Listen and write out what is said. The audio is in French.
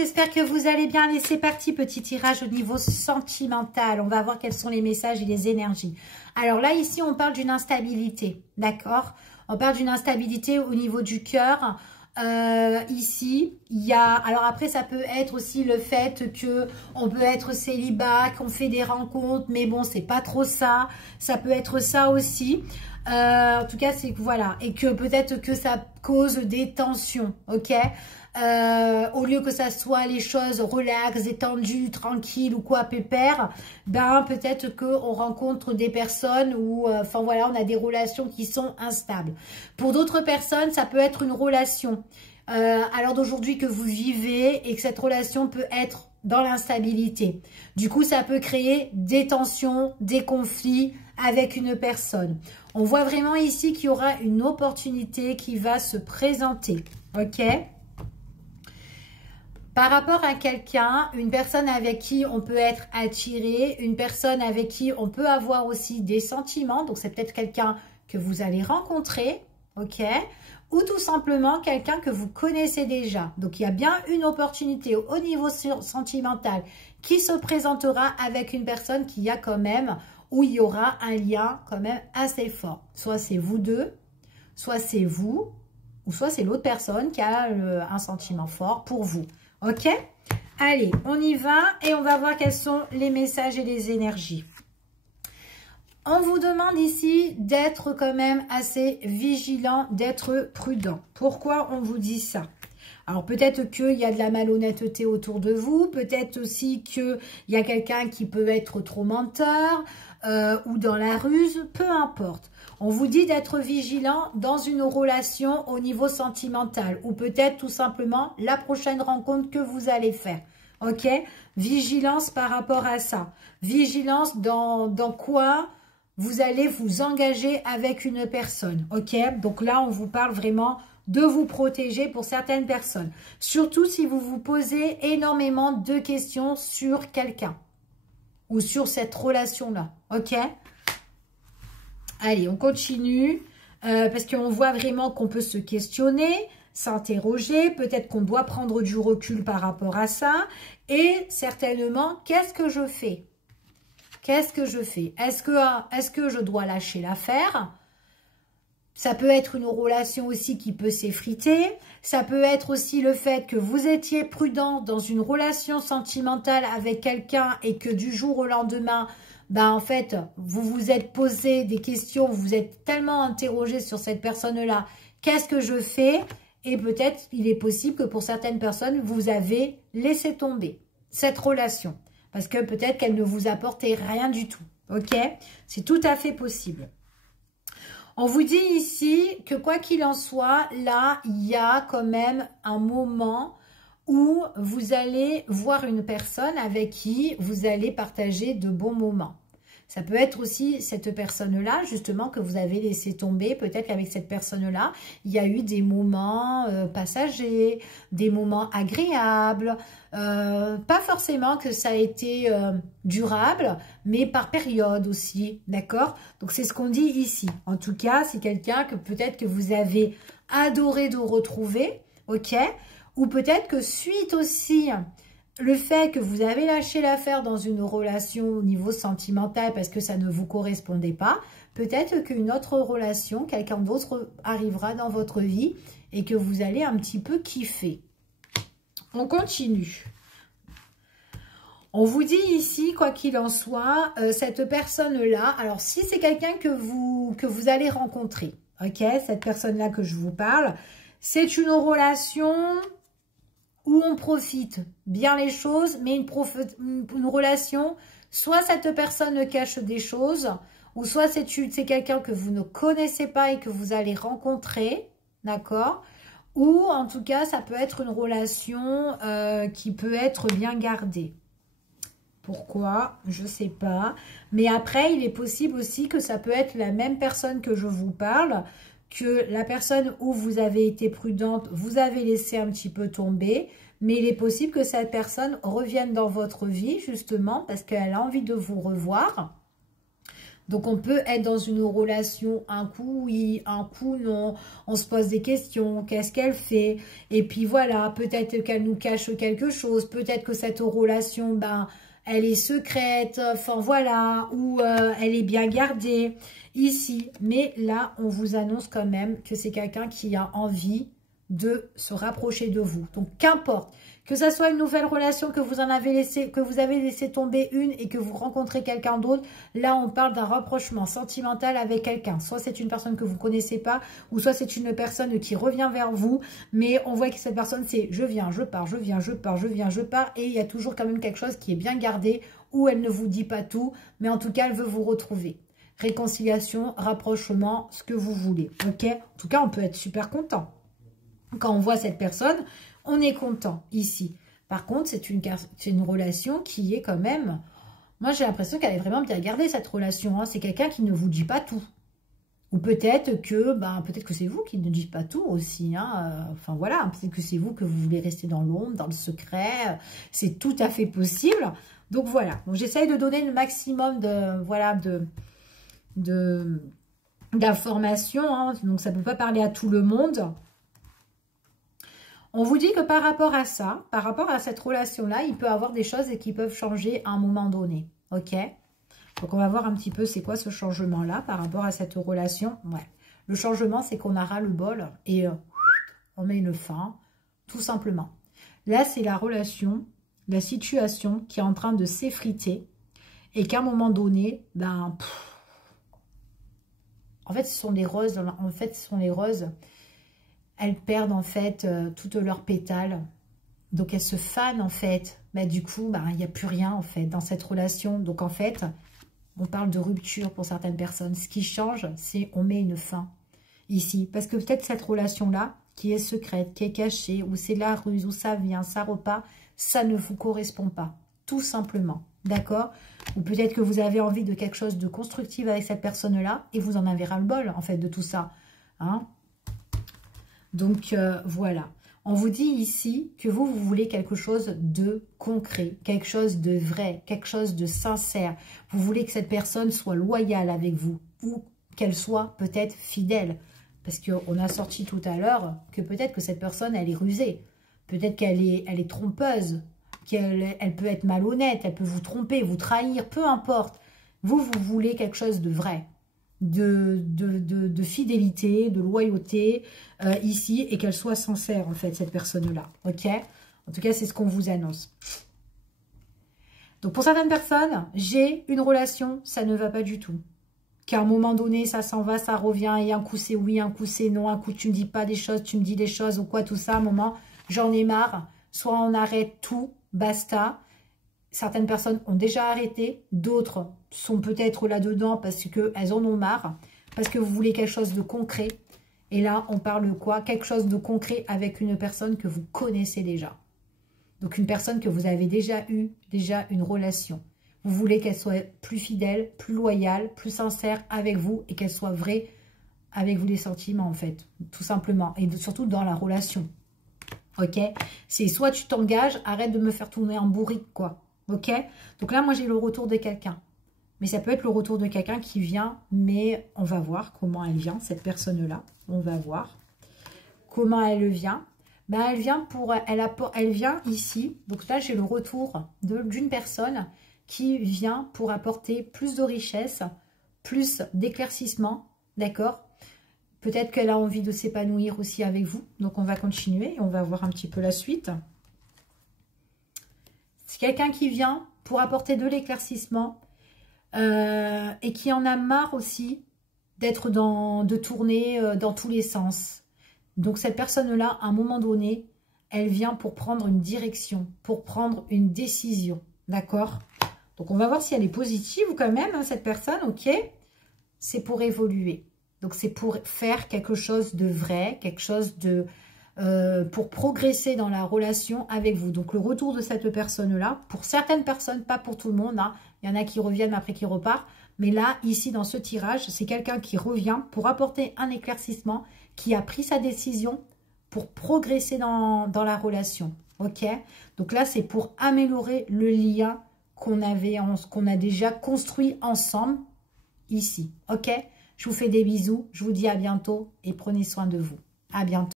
j'espère que vous allez bien. Allez, c'est parti, petit tirage au niveau sentimental. On va voir quels sont les messages et les énergies. Alors là, ici, on parle d'une instabilité, d'accord? On parle d'une instabilité au niveau du cœur. Ici, il y a... Alors après, ça peut être aussi le fait que on peut être célibat, qu'on fait des rencontres, mais bon, c'est pas trop ça. Ça peut être ça aussi. En tout cas, c'est que voilà. Et que peut-être que ça cause des tensions, ok? Au lieu que ça soit les choses relax, détendues, tranquilles ou quoi, pépère, ben peut-être qu'on rencontre des personnes où, enfin voilà, on a des relations qui sont instables. Pour d'autres personnes, ça peut être une relation à l'heure d'aujourd'hui que vous vivez et que cette relation peut être dans l'instabilité. Du coup, ça peut créer des tensions, des conflits avec une personne. On voit vraiment ici qu'il y aura une opportunité qui va se présenter, ok ? Par rapport à quelqu'un, une personne avec qui on peut être attiré, une personne avec qui on peut avoir aussi des sentiments, donc c'est peut-être quelqu'un que vous allez rencontrer, ok? Ou tout simplement quelqu'un que vous connaissez déjà. Donc il y a bien une opportunité au niveau sentimental qui se présentera avec une personne qui a quand même, où il y aura un lien quand même assez fort. Soit c'est vous deux, soit c'est vous, ou soit c'est l'autre personne qui a un sentiment fort pour vous. Ok? Allez, on y va et on va voir quels sont les messages et les énergies. On vous demande ici d'être quand même assez vigilant, d'être prudent. Pourquoi on vous dit ça? Alors peut-être qu'il y a de la malhonnêteté autour de vous, peut-être aussi qu'il y a quelqu'un qui peut être trop menteur ou dans la ruse, peu importe. On vous dit d'être vigilant dans une relation au niveau sentimental ou peut-être tout simplement la prochaine rencontre que vous allez faire. Ok? Vigilance par rapport à ça. Vigilance dans quoi vous allez vous engager avec une personne. Ok? Donc là, on vous parle vraiment de vous protéger pour certaines personnes. Surtout si vous vous posez énormément de questions sur quelqu'un ou sur cette relation-là. Ok? Allez, on continue parce qu'on voit vraiment qu'on peut se questionner, s'interroger. Peut-être qu'on doit prendre du recul par rapport à ça. Et certainement, qu'est-ce que je fais? Qu'est-ce que je fais? Est-ce que je dois lâcher l'affaire? Ça peut être une relation aussi qui peut s'effriter. Ça peut être aussi le fait que vous étiez prudent dans une relation sentimentale avec quelqu'un et que du jour au lendemain, ben en fait, vous vous êtes posé des questions, vous vous êtes tellement interrogé sur cette personne-là. Qu'est-ce que je fais? Et peut-être, il est possible que pour certaines personnes, vous avez laissé tomber cette relation. Parce que peut-être qu'elle ne vous apportait rien du tout. Ok? C'est tout à fait possible. On vous dit ici que quoi qu'il en soit, là, il y a quand même un moment où vous allez voir une personne avec qui vous allez partager de bons moments. Ça peut être aussi cette personne-là, justement, que vous avez laissé tomber. Peut-être qu'avec cette personne-là, il y a eu des moments passagers, des moments agréables. Pas forcément que ça a été durable, mais par période aussi, d'accord? Donc, c'est ce qu'on dit ici. En tout cas, c'est quelqu'un que peut-être que vous avez adoré de retrouver, ok? Ou peut-être que suite aussi... Le fait que vous avez lâché l'affaire dans une relation au niveau sentimental parce que ça ne vous correspondait pas, peut-être qu'une autre relation, quelqu'un d'autre arrivera dans votre vie et que vous allez un petit peu kiffer. On continue. On vous dit ici, quoi qu'il en soit, cette personne-là, alors si c'est quelqu'un que vous allez rencontrer, ok, cette personne-là que je vous parle, c'est une relation... où on profite bien les choses, mais une relation, soit cette personne cache des choses, ou soit c'est quelqu'un que vous ne connaissez pas et que vous allez rencontrer, d'accord? Ou en tout cas, ça peut être une relation qui peut être bien gardée. Pourquoi? Je ne sais pas. Mais après, il est possible aussi que ça peut être la même personne que je vous parle, que la personne où vous avez été prudente, vous avez laissé un petit peu tomber, mais il est possible que cette personne revienne dans votre vie, justement, parce qu'elle a envie de vous revoir. Donc, on peut être dans une relation, un coup oui, un coup non. On se pose des questions, qu'est-ce qu'elle fait? Et puis voilà, peut-être qu'elle nous cache quelque chose. Peut-être que cette relation, ben, elle est secrète. Enfin, voilà. Ou elle est bien gardée ici. Mais là, on vous annonce quand même que c'est quelqu'un qui a envie de se rapprocher de vous. Donc, qu'importe. Que ça soit une nouvelle relation que vous en avez laissé, que vous avez laissé tomber une et que vous rencontrez quelqu'un d'autre, là on parle d'un rapprochement sentimental avec quelqu'un. Soit c'est une personne que vous ne connaissez pas, ou soit c'est une personne qui revient vers vous, mais on voit que cette personne c'est je viens, je pars, je viens, je pars, je viens, je pars, et il y a toujours quand même quelque chose qui est bien gardé, où elle ne vous dit pas tout, mais en tout cas elle veut vous retrouver. Réconciliation, rapprochement, ce que vous voulez, ok? En tout cas on peut être super content. Quand on voit cette personne, on est content ici. Par contre, c'est une relation qui est quand même... Moi, j'ai l'impression qu'elle est vraiment bien gardée, cette relation. Hein. C'est quelqu'un qui ne vous dit pas tout. Ou peut-être que c'est vous qui ne dites pas tout aussi. Hein. Enfin, voilà. Peut-être que c'est vous que vous voulez rester dans l'ombre, dans le secret. C'est tout à fait possible. Donc, voilà. Donc, j'essaye de donner le maximum d'informations. Hein. Donc, ça ne peut pas parler à tout le monde. On vous dit que par rapport à ça, par rapport à cette relation-là, il peut y avoir des choses qui peuvent changer à un moment donné. Ok? Donc, on va voir un petit peu c'est quoi ce changement-là par rapport à cette relation. Ouais. Le changement, c'est qu'on aura le bol et on met une fin, tout simplement. Là, c'est la relation, la situation qui est en train de s'effriter et qu'à un moment donné, en fait, ce sont les roses. En fait, ce sont les roses. Elles perdent en fait toutes leurs pétales. Donc elles se fanent en fait. Du coup, il n'y a plus rien en fait dans cette relation. Donc en fait, on parle de rupture pour certaines personnes. Ce qui change, c'est on met une fin ici. Parce que peut-être cette relation-là, qui est secrète, qui est cachée, où c'est la ruse, où ça vient, ça repart, ça ne vous correspond pas. Tout simplement. D'accord? Ou peut-être que vous avez envie de quelque chose de constructif avec cette personne-là et vous en avez ras-le-bol en fait de tout ça. Hein? Donc, voilà. On vous dit ici que vous voulez quelque chose de concret, quelque chose de vrai, quelque chose de sincère. Vous voulez que cette personne soit loyale avec vous ou qu'elle soit peut-être fidèle. Parce qu'on a sorti tout à l'heure que peut-être que cette personne, elle est rusée. Peut-être qu'elle est trompeuse, qu'elle peut être malhonnête, elle peut vous tromper, vous trahir, peu importe. Vous voulez quelque chose de vrai. De fidélité, de loyauté ici et qu'elle soit sincère en fait cette personne-là, ok? En tout cas, c'est ce qu'on vous annonce. Donc pour certaines personnes, j'ai une relation, ça ne va pas du tout. Qu'à un moment donné, ça s'en va, ça revient et un coup c'est oui, un coup c'est non, un coup tu me dis pas des choses, tu me dis des choses ou quoi, tout ça, à un moment, j'en ai marre. Soit on arrête tout, basta. Certaines personnes ont déjà arrêté, d'autres sont peut-être là-dedans parce qu'elles en ont marre, parce que vous voulez quelque chose de concret. Et là, on parle quoi? Quelque chose de concret avec une personne que vous connaissez déjà. Donc, une personne que vous avez déjà une relation. Vous voulez qu'elle soit plus fidèle, plus loyale, plus sincère avec vous et qu'elle soit vraie avec vous les sentiments, en fait, tout simplement. Et surtout dans la relation. Ok? C'est soit tu t'engages, arrête de me faire tourner en bourrique, quoi. Ok? Donc là, moi, j'ai le retour de quelqu'un. Mais ça peut être le retour de quelqu'un qui vient, mais on va voir comment elle vient, cette personne-là. On va voir comment elle vient. Elle vient elle vient ici. Donc là, j'ai le retour d'une personne qui vient pour apporter plus de richesse, plus d'éclaircissement, d'accord? Peut-être qu'elle a envie de s'épanouir aussi avec vous. Donc, on va continuer et on va voir un petit peu la suite. C'est quelqu'un qui vient pour apporter de l'éclaircissement et qui en a marre aussi de tourner dans tous les sens. Donc, cette personne-là, à un moment donné, elle vient pour prendre une direction, pour prendre une décision. D'accord? Donc, on va voir si elle est positive quand même, hein, cette personne. Ok? C'est pour évoluer. Donc, c'est pour faire quelque chose de vrai, quelque chose de... pour progresser dans la relation avec vous. Donc, le retour de cette personne-là, pour certaines personnes, pas pour tout le monde. Hein. Il y en a qui reviennent après qui repartent. Mais là, ici, dans ce tirage, c'est quelqu'un qui revient pour apporter un éclaircissement, qui a pris sa décision pour progresser dans la relation. Ok? Donc là, c'est pour améliorer le lien qu'on a déjà construit ensemble. ici. Ok? Je vous fais des bisous. Je vous dis à bientôt et prenez soin de vous. À bientôt.